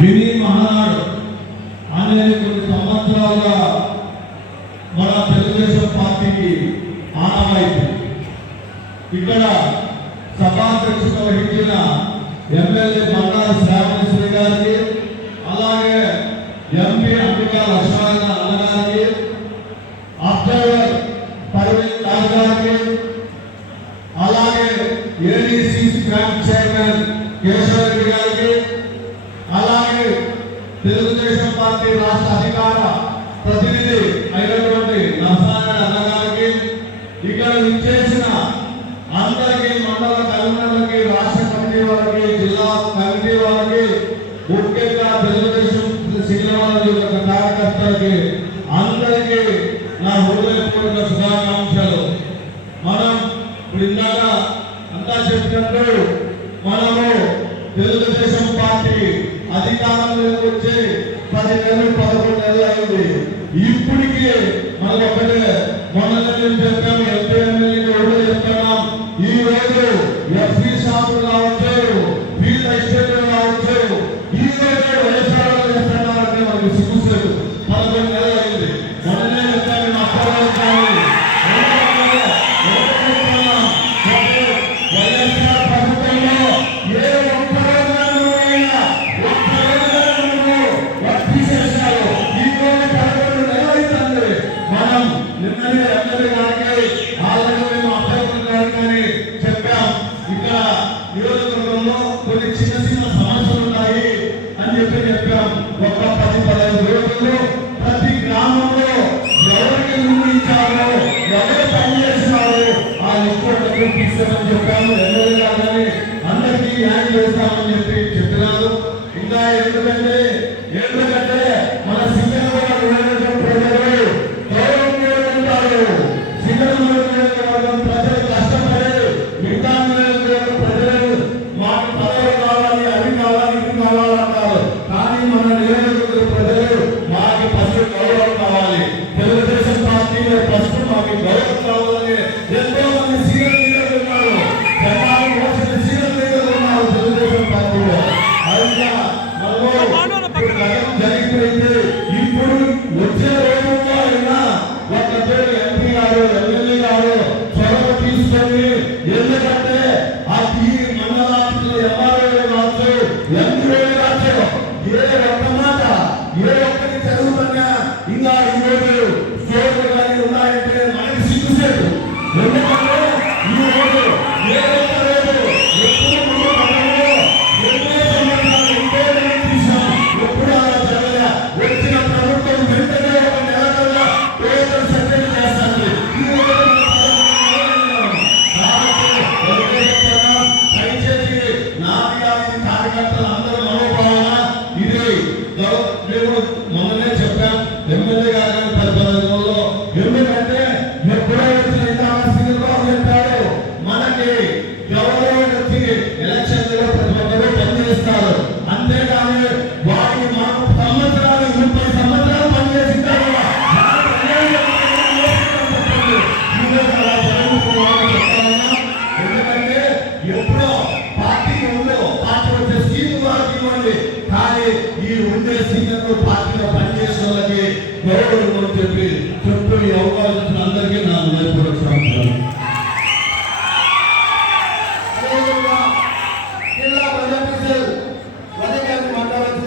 Mini Mahanadu. అనేది కొన్ని సంవత్సరాలుగా మన తెలుగుదేశం పార్టీకి ఆనవాయితీ ఇక్కడ సభాధ్యక్షత వహించిన ఎమ్మెల్యే బండారు శ్రావణ తెలుగుదేశం పార్టీ రాష్ట్ర అధికార ప్రతినిధి అయినటువంటి నరసారాయణ అన్నగారికి ఇక్కడ విచ్చేసిన అందరికీ మండల కన్వీనర్లకి రాష్ట్ర కమిటీ వారికి జిల్లా కమిటీ వారికి ముఖ్యంగా తెలుగుదేశం సినిమాల యొక్క కార్యకర్తలకి అందరికీ నా హృదయపూర్వక శుభాకాంక్షలు. మనం ఇప్పుడు ఇందాక అంతా చెప్పినట్టు మనము తెలుగుదేశం పార్టీ అధికారంలోకి వచ్చి పది నెలలు పదకొండు నెలలు అయింది. ఇప్పటికీ మనకు ఒకటే మొన్న నేను చెప్పాను ఎంపీ ఎమ్మెల్యే ఎవరో చెప్తున్నాం ఈ రోజు ఎఫ్సీ షాపులు కావచ్చు ఫీల్డ్ ఎస్టేట్లు కావచ్చు ఈ రోజు లిస్టు ఇస్తామని చెప్పాము. ఎమ్మెల్యే గారు అందరికీ న్యాయం చేస్తామని చెప్పి చెప్పినారు. ఇంకా ఎందుకంటే ఎందుకంటే కావచ్చు ఏ ఒక్క మాట ఏ ఒక్కటి చదువుతున్నా ఇంకా ఈ రోజు స్టోర్లు కానీ ఉన్నాయంటే మనకి సిగ్గుసేటు మేము ఉండే సీనియర్లు పార్టీలో పనిచేసిన వాళ్ళకి గౌరవం చెప్పి చెప్పి అవకాశం అందరికీ నా ఉదయపూర్వక